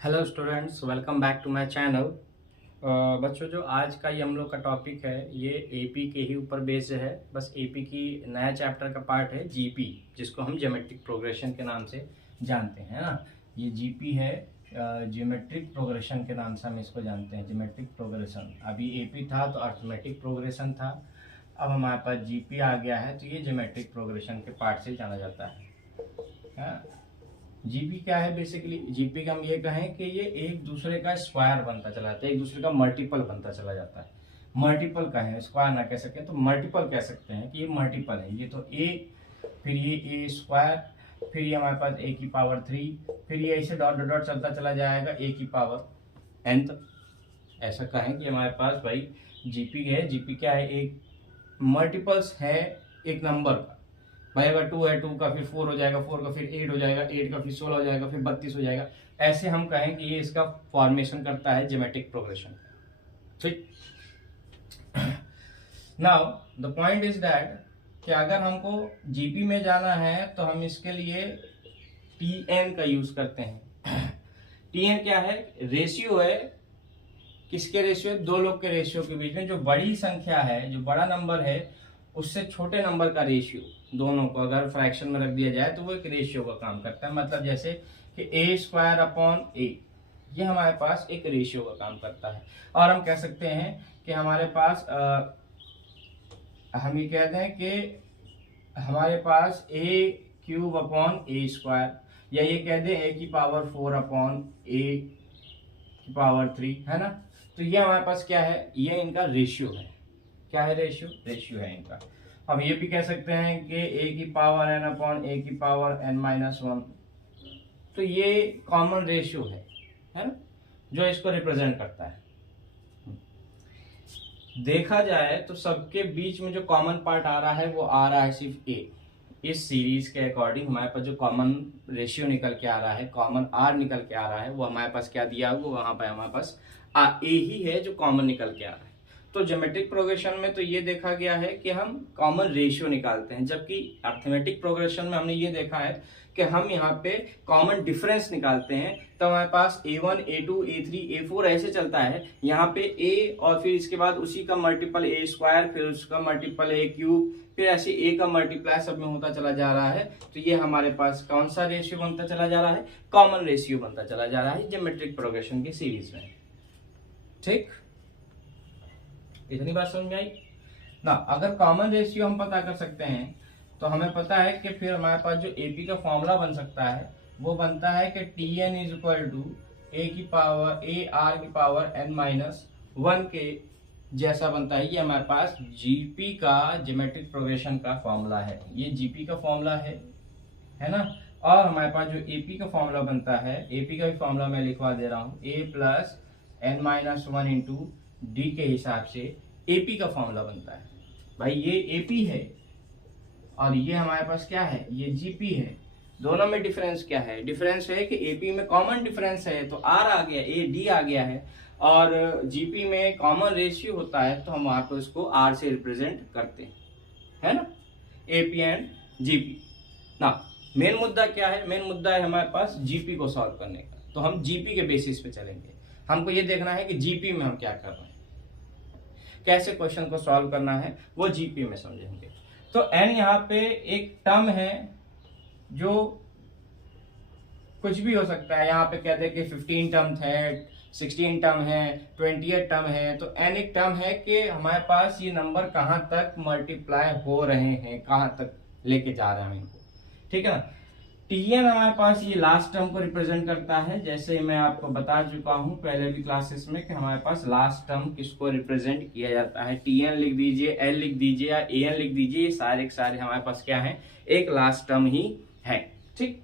Hello students, welcome back to my channel. बच्चों, जो आज का ये हम लोग का टॉपिक है ये एपी के ही ऊपर बेस्ड है। बस एपी की नया चैप्टर का पार्ट है जीपी, जिसको हम ज्योमेट्रिक प्रोग्रेशन के नाम से जानते हैं ना। ये जीपी है, ज्योमेट्रिक प्रोग्रेशन के नाम से हम इसको जानते हैं। ज्योमेट्रिक प्रोग्रेशन, अभी एपी था तो अर्थमेटिक प्रोग्रेशन था, अब हमारे पास जीपी आ गया है तो ये ज्योमेट्रिक प्रोग्रेशन के पार्ट से जाना जाता है। हाँ? जीपी क्या है? बेसिकली जीपी का हम ये कहें कि ये एक दूसरे का स्क्वायर बनता चला जाता है, एक दूसरे का मल्टीपल बनता चला जाता है। मल्टीपल का है, स्क्वायर ना कह सकते तो मल्टीपल कह सकते हैं कि ये मल्टीपल है। ये तो ए, फिर ये ए स्क्वायर, फिर ये हमारे पास ए की पावर 3, फिर ये ऐसे डॉट डॉट डॉट चलता चला जाएगा ए की पावर n तक। ऐसा कहें कि हमारे पास भाई जीपी है। जीपी क्या है? एक मल्टीपल्स है एक नंबर का। भाई अगर 2 है, 2 का फिर 4 हो जाएगा, 4 का फिर 8 हो जाएगा, 8 का फिर 16 हो जाएगा, फिर 32 हो जाएगा। ऐसे हम कहें कि ये इसका फॉर्मेशन करता है ज्योमेट्रिक प्रोग्रेशन। ठीक। Now the point is that कि अगर हमको जीपी में जाना है तो हम इसके लिए टीएन का यूज करते हैं। टीएन क्या है? रेशियो है। किसके रेशियो? दो लोग के रेशियो के बीच में जो बड़ी संख्या है, जो बड़ा नंबर है, उससे छोटे नंबर का रेशियो दोनों को अगर फ्रैक्शन में रख दिया जाए तो वो एक रेशियो का काम करता है। मतलब जैसे कि ए स्क्वायर अपॉन ए, ये हमारे पास एक रेशियो का काम करता है। और हम कह सकते हैं कि हमारे पास हम ये कहते हैं कि हमारे पास ए क्यूब अपॉन ए स्क्वायर, या ये कह दें ए की पावर 4 अपॉन ए की पावर 3, है ना। तो ये हमारे पास क्या है? ये इनका रेशियो है। क्या है? रेशियो। रेशियो है इनका। हम ये भी कह सकते हैं कि ए की पावर एन अपॉन ए की पावर एन माइनस 1। तो ये कॉमन रेशियो है ना, जो इसको रिप्रेजेंट करता है। देखा जाए तो सबके बीच में जो कॉमन पार्ट आ रहा है वो आ रहा है सिर्फ ए। इस सीरीज के अकॉर्डिंग हमारे पास जो कॉमन रेशियो निकल के आ रहा है, कॉमन आर निकल के आ रहा है, वो हमारे पास क्या दिया हुआ? वहां पर हमारे पास ए ही है जो कॉमन निकल के आ रहा है। तो ज्योमेट्रिक प्रोग्रेशन में तो ये देखा गया है कि हम कॉमन रेशियो निकालते हैं, जबकि अर्थमेटिक प्रोग्रेशन में हमने ये देखा है कि हम यहाँ पे कॉमन डिफरेंस निकालते हैं। तो हमारे पास a1, a2, a3, a4 ऐसे चलता है। यहाँ पे a और फिर इसके बाद उसी का मल्टीपल a स्क्वायर, फिर उसका मल्टीपल a क्यूब, फिर ऐसे a का मल्टीप्लाई सब में होता चला जा रहा है। तो ये हमारे पास कौन सा रेशियो बनता चला जा रहा है? कॉमन रेशियो बनता चला जा रहा है ज्योमेट्रिक प्रोग्रेशन की सीरीज में। ठीक, इतनी बात समझ में आई ना। अगर कॉमन रेशियो हम पता कर सकते हैं तो हमें पता है कि फिर हमारे पास जो एपी का फॉर्मूला बन सकता है वो बनता है कि T N is equal to A की पावर ए आर की पावर एन माइनस 1 के जैसा बनता है। ये हमारे पास जीपी का ज्योमेट्रिक प्रोग्रेशन का फॉर्मूला है। ये जीपी का फॉर्मूला है ना। और हमारे पास जो एपी का फॉर्मूला बनता है, एपी का भी फॉर्मूला मैं लिखवा दे रहा हूँ, A plus N minus 1 into D के हिसाब से एपी का फॉर्मूला बनता है। भाई ये एपी है और ये हमारे पास क्या है? ये जीपी है। दोनों में डिफरेंस क्या है? डिफरेंस है कि एपी में कॉमन डिफरेंस है तो आर आ गया, ए डी आ गया है, और जीपी में कॉमन रेशियो होता है तो हम वहां पर उसको आर से रिप्रेजेंट करते हैं, है ना। एपी एंड जीपी ना। मेन मुद्दा क्या है? मेन मुद्दा है हमारे पास जीपी को सॉल्व करने का। तो हम जीपी के बेसिस पे चलेंगे। हमको ये देखना है कि जीपी में हम क्या कर रहे हैं, कैसे क्वेश्चन को सॉल्व करना है, वो जीपी में समझेंगे। तो एन यहाँ पे एक टर्म है जो कुछ भी हो सकता है। यहाँ पे कहते हैं कि 15 टर्म है, 16 टर्म है, 28 टर्म है। तो एन एक टर्म है कि हमारे पास ये नंबर कहाँ तक मल्टीप्लाई हो रहे हैं, कहाँ तक लेके जा रहे हैं इनको। ठीक है ना। टीएन हमारे पास ये लास्ट टर्म को रिप्रेजेंट करता है। जैसे मैं आपको बता चुका हूं पहले भी क्लासेस में कि हमारे पास लास्ट टर्म किसको रिप्रेजेंट किया जाता है। टीएन लिख दीजिए, एल लिख दीजिए या एएन लिख दीजिए, ये सारे के सारे हमारे पास क्या है? एक लास्ट टर्म ही है। ठीक।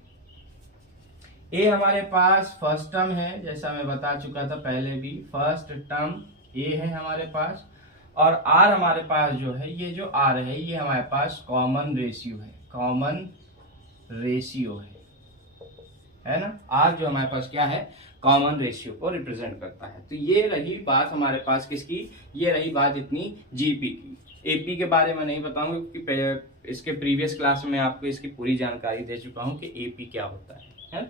ए हमारे पास फर्स्ट टर्म है, जैसा मैं बता चुका था पहले भी, फर्स्ट टर्म ए है हमारे पास। और आर हमारे पास जो है, ये जो आर है ये हमारे पास कॉमन रेशियो है। कॉमन रेशियो है ना। आर जो हमारे पास क्या है? कॉमन रेशियो को रिप्रेजेंट करता है। तो ये रही बात हमारे पास किसकी? ये रही बात इतनी जीपी की। एपी के बारे में नहीं बताऊंगा क्योंकि इसके प्रीवियस क्लास में आपको इसकी पूरी जानकारी दे चुका हूं कि एपी क्या होता है।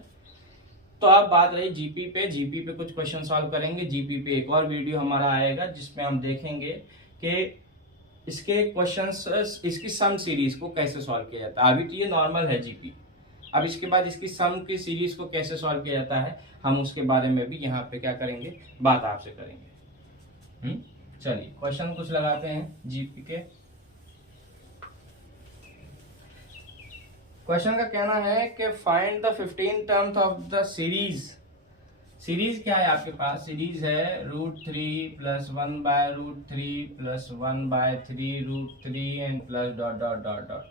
तो अब बात रही जीपी पे। जीपी पे कुछ क्वेश्चन सॉल्व करेंगे। जीपी पे एक और वीडियो हमारा आएगा जिसमें हम देखेंगे कि इसके क्वेश्चंस, इसकी सम सीरीज को कैसे सॉल्व किया जाता है। अभी तो ये नॉर्मल है जीपी, अब इसके बाद इसकी सम की सीरीज को कैसे सॉल्व किया जाता है हम उसके बारे में भी यहाँ पे क्या करेंगे, बात आपसे करेंगे। चलिए क्वेश्चन कुछ लगाते हैं जीपी के। क्वेश्चन का कहना है कि find the 15 terms of the series. Series क्या है आपके पास? सीरीज है √3 + 1/√3 + 1/3√3 and plus dot dot dot dot.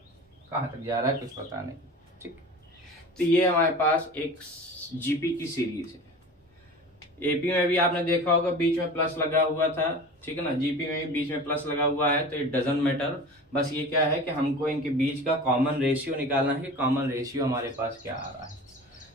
कहाँ तक जा रहा है कुछ पता नहीं। ठीक, तो ये हमारे पास एक जीपी की सीरीज है। एपी में भी आपने देखा होगा बीच में प्लस लगा हुआ था, ठीक है ना। जीपी में भी बीच में प्लस लगा हुआ है, तो इट डजंट मैटर। बस ये क्या है कि हमको इनके बीच का कॉमन रेशियो निकालना है कि कॉमन रेशियो हमारे पास क्या आ रहा है।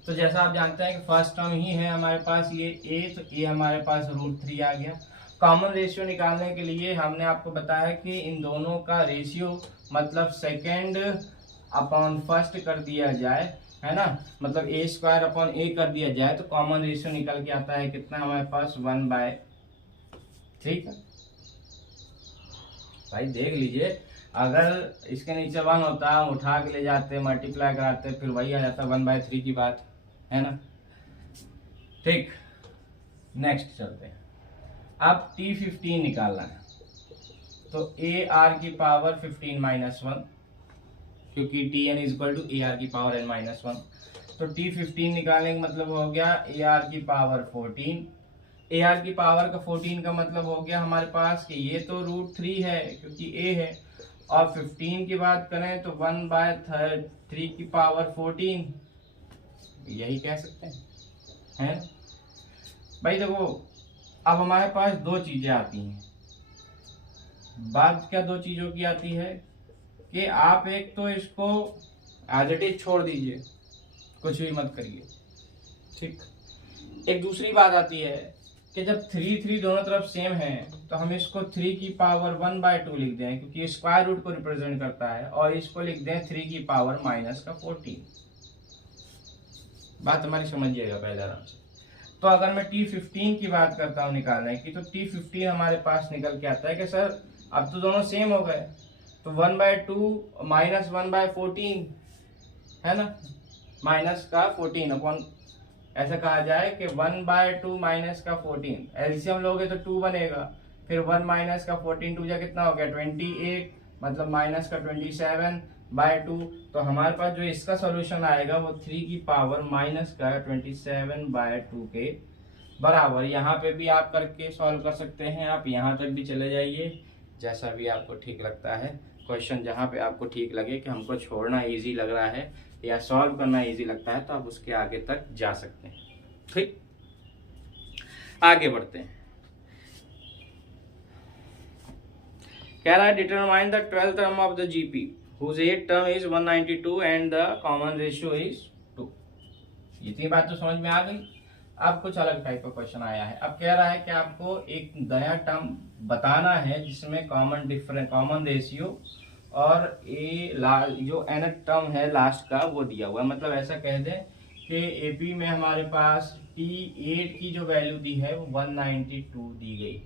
तो जैसा आप जानते हैं कि फर्स्ट टर्म ही है हमारे पास ये ए, तो ये हमारे पास √3 आ गया। कॉमन रेशियो निकालने के लिए हमने आपको बताया कि इन दोनों का रेशियो मतलब सेकेंड अपॉन फर्स्ट कर दिया जाए, है ना, मतलब a² a कर दिया जाए तो कॉमन रेशियो निकल के आता है कितना हमारे पास 1/3। भाई देख लीजिए, अगर इसके नीचे 1 होता हम उठा के ले जाते मल्टीप्लाई कराते फिर वही आ जाता 1/3 की बात, है ना। ठीक, नेक्स्ट चलते हैं। अब T15 निकालना है, तो AR⁻15 - 1 क्योंकि Tn = AR⁻n - 1। तो T15 निकालने का मतलब हो गया AR⁻14। AR की पावर का 14 का मतलब हो गया हमारे पास कि ये तो √3 है क्योंकि A है, और 15 की बात करें तो 1/3⁴, यही कह सकते हैं। भाई देखो, अब हमारे पास दो चीजें आती हैं। बात क्या दो चीजों की आती है कि आप एक तो इसको एज इट इज छोड़ दीजिए, कुछ भी मत करिए, ठीक। एक दूसरी बात आती है कि जब 3 दोनों तरफ सेम है तो हम इसको 3⁻1/2 लिख दें क्योंकि स्क्वायर रूट को रिप्रेजेंट करता है, और इसको लिख दें 3⁻⁻14। बात हमारी समझिएगा पहले आराम से। तो अगर मैं T15 की बात करता हूँ निकालने की, तो T15 हमारे पास निकल के आता है कि सर अब तो दोनों सेम हो गए, तो 1/2 - 1/14 है ना, माइनस का 14 अपॉन, ऐसा कहा जाए कि 1/2 माइनस का 14, एलसीएम लोगे तो 2 बनेगा, फिर 1 माइनस का 14 2 जा कितना हो गया 28, मतलब माइनस का 27/2। तो हमारे पास जो इसका सॉल्यूशन आएगा वो 3⁻⁻27/2 के बराबर। यहाँ पे भी आप करके सॉल्व कर सकते हैं, आप यहाँ तक भी चले जाइए, जैसा भी आपको ठीक लगता है। क्वेश्चन जहाँ पे आपको ठीक लगे कि हमको छोड़ना इजी लग रहा है या सॉल्व करना इजी लगता है तो आप उसके आगे तक जा सकते हैं। ठीक, आगे बढ़ते हैं। कह रहा है determine the 12th term of the GP whose 8th term is 192 and the common ratio is 2। इतनी बात तो समझ में आ गई। अब कुछ अलग टाइप का क्वेश्चन आया है। अब कह रहा है कि आपको एक नया टर्म बताना है जिसमें कॉमन रेशियो और जो nth टर्म है लास्ट का वो दिया हुआ है। मतलब ऐसा कह दें कि एपी में हमारे पास T8 की जो वैल्यू दी है वो 192 दी गई,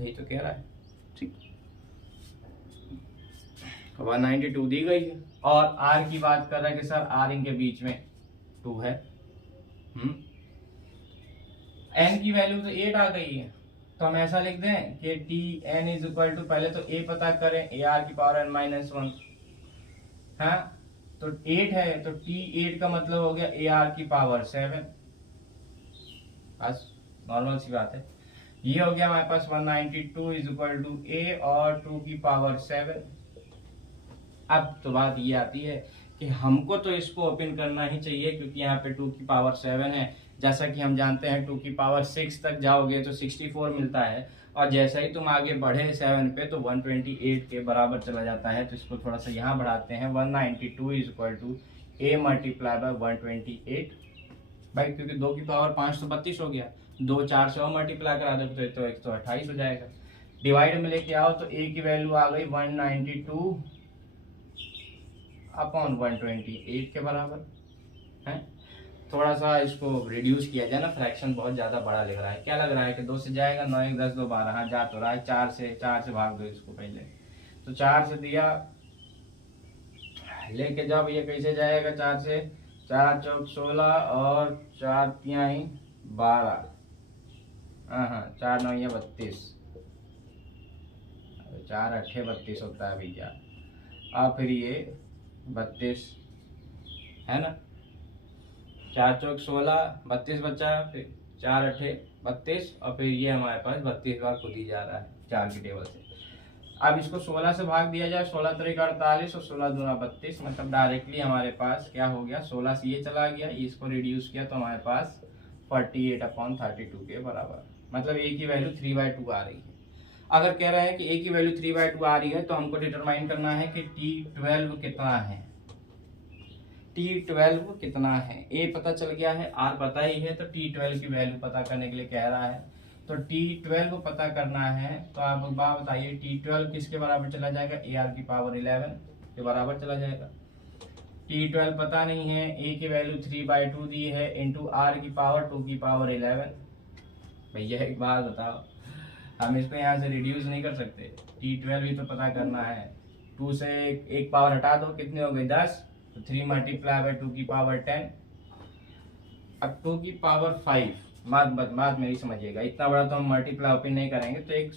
यही तो कह रहा है, ठीक। 192 दी गई है, और R की बात कर रहा है कि सर R इनके बीच में 2 है। n की वैल्यू तो 8 आ गई है, तो हम ऐसा लिख दें कि Tn = पहले तो a पता करें AR⁻n - 1, हाँ, तो 8 है तो T8 का मतलब हो गया AR⁻7। बस नॉर्मल सी बात है। ये हो गया हमारे पास 192 = a और 2⁻7। अब तो बात ये आती है कि हमको तो इसको ओपन करना ही चाहिए क्योंकि यहाँ पे 2⁻7 है। जैसा कि हम जानते हैं 2⁻6 तक जाओगे तो 64 मिलता है, और जैसा ही तुम आगे बढ़े 7 पे तो 128 के बराबर चला जाता है। तो इसको थोड़ा सा यहाँ बढ़ाते हैं, 192 = a × 128। भाई क्योंकि 2⁵ तो 32 हो गया, 2 4 से और मल्टीप्लाई करा दो तो 128 हो जाएगा। डिवाइड में लेके आओ तो a की वैल्यू आ गई 192/128 के बराबर है। थोड़ा सा इसको रिड्यूस किया जाए ना, फ्रैक्शन बहुत ज़्यादा बड़ा लग रहा है। क्या लग रहा है कि 2 से जाएगा, 9 1 10 2 12, हाँ जा तो रहा है। 4 से भाग दो इसको पहले, तो 4 से दिया, लेके जाओ ये कैसे जाएगा 4 से, 4 चौक 16 और 4 तिहाई 12, हाँ 4 9 32, 4 8 32 होता है भैया। और फिर ये 32 है ना, 4 चौक 16, 32 बचा, फिर 4 8 32, और फिर ये हमारे पास 32 बार खुद ही जा रहा है 4 की टेबल से। अब इसको 16 से भाग दिया जाए, 16 3 48 और 16 दूना 32, मतलब डायरेक्टली हमारे पास क्या हो गया, 16 से ये चला गया, इसको रिड्यूस किया तो हमारे पास 48/32 के बराबर, मतलब a की वैल्यू 3/2 आ रही है। अगर कह रहे हैं कि a की वैल्यू 3/2 आ रही है तो हमको डिटरमाइन करना है कि T12 कितना है, T12 कितना है। a पता चल गया है, r पता ही है, तो T12 की वैल्यू पता करने के लिए कह रहा है, तो T12 पता करना है। तो आप बात बताइए T12 किसके बराबर चला जाएगा, AR की पावर 11 के बराबर चला जाएगा। T12 पता नहीं है, a की वैल्यू 3/2 दी है, इंटू r की पावर 2 की पावर 11। भैया एक बात बताओ, हम इसको यहाँ से रिड्यूस नहीं कर सकते, T12 ही तो पता करना है। 2 से एक पावर हटा दो, कितने हो गए 10, तो 3 मल्टीप्लाई बाई 2 की पावर 10। अब 2 की पावर 5, बात मेरी समझिएगा, इतना बड़ा तो हम मल्टीप्लाई ओपन नहीं करेंगे, तो एक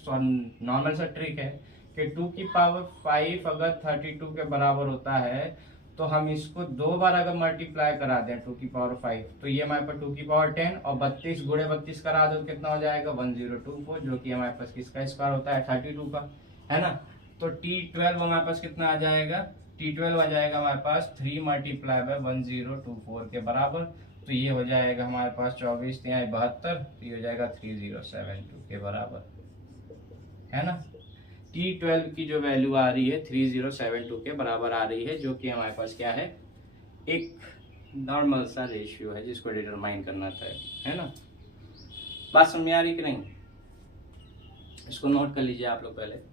नॉर्मल सा ट्रिक है कि 2 की पावर 5 अगर 32 के बराबर होता है तो हम इसको 2 बार अगर मल्टीप्लाई करा दें 2 की पावर 5, तो ये हमारे पास 2 की पावर 10 और 32 गुणे 32 करा दो तो कितना हो जाएगा 1024, जो कि हमारे पास किसका स्क्वायर होता है 32 का, है ना। तो T12 हमारे पास कितना आ जाएगा, T12 आ जाएगा हमारे पास 3 मल्टीप्लाई बाय 1024 के बराबर, तो ये हो जाएगा हमारे पास 24 3 72, तो ये हो जाएगा 3072 के बराबर, है ना। T12 की जो वैल्यू आ रही है 3072 के बराबर आ रही है, जो कि हमारे पास क्या है, एक नॉर्मल सा रेशियो है जिसको डिटरमाइन करना था, है ना। बात समझ में आ रही कि नहीं, इसको नोट कर लीजिए आप लोग पहले।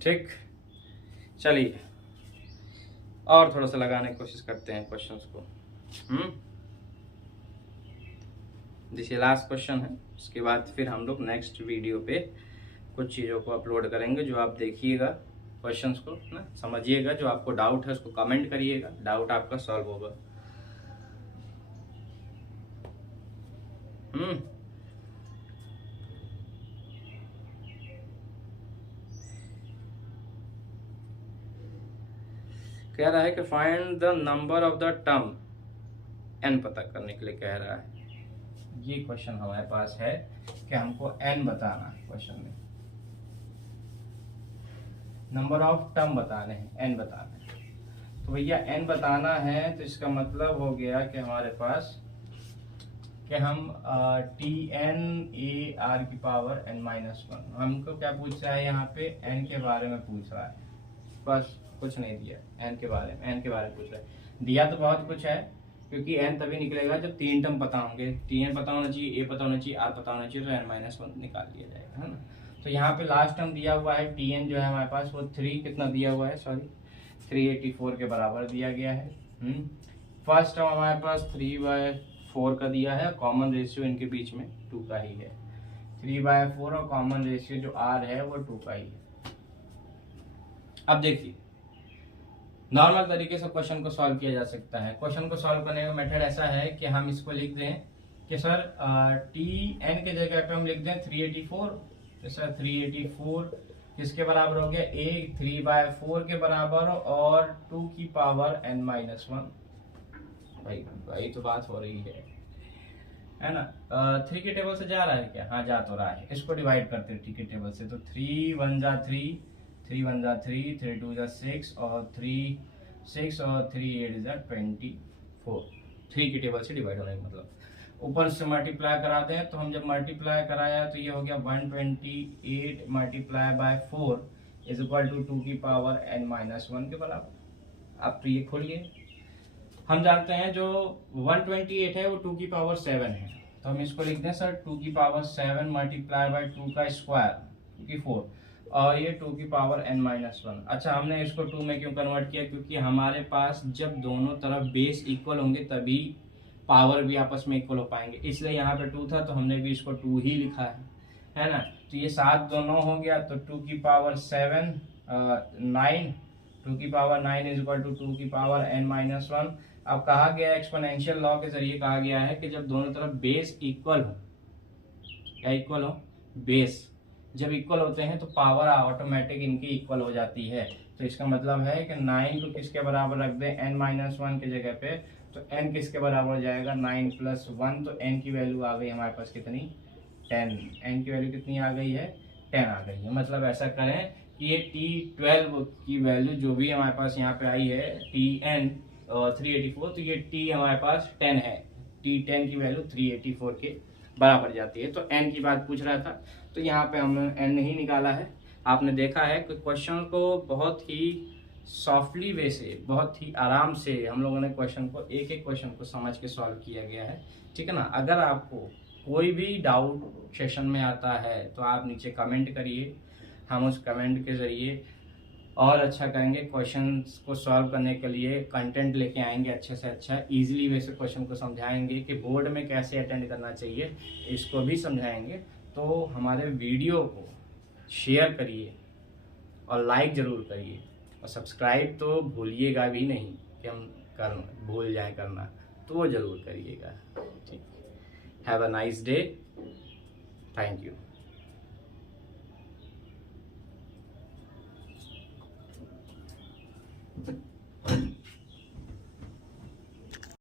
ठीक, चलिए और थोड़ा सा लगाने की कोशिश करते हैं क्वेश्चंस को। दिस लास्ट क्वेश्चन है, उसके बाद फिर हम लोग नेक्स्ट वीडियो पे कुछ चीज़ों को अपलोड करेंगे, जो आप देखिएगा क्वेश्चंस को ना, समझिएगा, जो आपको डाउट है उसको कमेंट करिएगा, डाउट आपका सॉल्व होगा। कह रहा है कि find the number of the term, n पता करने के लिए कह रहा है। ये क्वेश्चन हमारे पास है कि हमको n बताना है, क्वेश्चन में नंबर ऑफ टर्म बताने हैं, n बताना है। तो भैया n बताना है तो इसका मतलब हो गया कि हमारे पास कि हम Tn की पावर n-1, हमको क्या पूछ रहा है यहाँ पे, n के बारे में पूछ रहा है, बस कुछ नहीं दिया, n के बारे में पूछ रहा है। दिया तो बहुत कुछ है, क्योंकि n तभी निकलेगा जब 3 टर्म पता होंगे, Tn पता होना चाहिए, a पता होना चाहिए, r पता होना चाहिए, तो n-1 निकाल दिया जाएगा, है ना। तो यहाँ पे लास्ट टर्म दिया हुआ है Tn जो है हमारे पास वो 3 कितना दिया हुआ है, सॉरी 384 के बराबर दिया गया है। फर्स्ट टर्म हमारे पास 3/4 का दिया है, कॉमन रेशियो इनके बीच में 2 का ही है, 3/4 और कॉमन रेशियो जो r है वो 2 का ही है। अब देखिए नॉर्मल तरीके से क्वेश्चन को सॉल्व किया जा सकता है। क्वेश्चन को सॉल्व करने का मेथड ऐसा है कि हम इसको लिख दें कि सर Tn के जगह पे हम लिख दें 384, तो सर 384 किसके बराबर हो गया, a 3/4 के बराबर और 2 की पावर n-1। भाई तो बात हो रही है ना। 3 के टेबल से जा रहा है क्या, हाँ जा तो रहा है, इसको डिवाइड करते हैं 3 के टेबल से, तो 3 1 जा 3, 3 1 जा 3, 3 2 जा 6 और 3 6 और 3 8 जा 24, 3 की टेबल से डिवाइड होने का मतलब। ऊपर से मल्टीप्लाई करा दें, तो हम जब मल्टीप्लाई कराया तो ये हो गया 128 multiply by 4 is equal to 2 की पावर n-1 के बराबर, आप तो ये खोलिए, हम जानते हैं जो 128 है वो 2 की पावर 7 है, तो हम इसको लिख दें सर 2 की पावर 7 मल्टीप्लाई बाई 2 का स्क्वायर 2 की 4 और ये 2 की पावर n-1। अच्छा, हमने इसको 2 में क्यों कन्वर्ट किया, क्योंकि हमारे पास जब दोनों तरफ बेस इक्वल होंगे तभी पावर भी आपस में इक्वल हो पाएंगे, इसलिए यहाँ पे 2 था तो हमने भी इसको 2 ही लिखा है ना। तो ये 7 2 9 हो गया, तो 2 की पावर 7 9, 2 की पावर 9 इज इक्वल टू 2 की पावर n-1। अब कहा गया है, एक्सपोनेंशियल लॉ के जरिए कहा गया है कि जब दोनों तरफ बेस इक्वल हो, क्या इक्वल हो, बेस जब इक्वल होते हैं तो पावर ऑटोमेटिक इनकी इक्वल हो जाती है। तो इसका मतलब है कि 9 को किसके बराबर रख दें, n-1 की जगह पे, तो n किसके बराबर हो जाएगा, 9 + 1, तो n की वैल्यू आ गई हमारे पास कितनी, 10। n की वैल्यू कितनी आ गई है, 10 आ गई है। मतलब ऐसा करें कि ये T12 की वैल्यू जो भी हमारे पास यहाँ पे आई है Tn 384, तो ये T हमारे पास 10 है, T10 की वैल्यू 384 के बराबर जाती है। तो n की बात पूछ रहा था, तो यहाँ पे हमने n ही निकाला है। आपने देखा है कि क्वेश्चन को बहुत ही सॉफ्टली वे से, बहुत ही आराम से हम लोगों ने क्वेश्चन को, एक एक क्वेश्चन को समझ के सॉल्व किया गया है, ठीक है ना। अगर आपको कोई भी डाउट सेशन में आता है तो आप नीचे कमेंट करिए, हम उस कमेंट के जरिए और अच्छा करेंगे, क्वेश्चंस को सॉल्व करने के लिए कंटेंट लेके आएंगे अच्छे से अच्छा, इजीली वे से क्वेश्चन को समझाएंगे कि बोर्ड में कैसे अटेंड करना चाहिए, इसको भी समझाएंगे। तो हमारे वीडियो को शेयर करिए और लाइक ज़रूर करिए, और सब्सक्राइब तो भूलिएगा भी नहीं कि हम भूल जाए करना, तो वो ज़रूर करिएगा, ठीक। Have a nice day, thank you.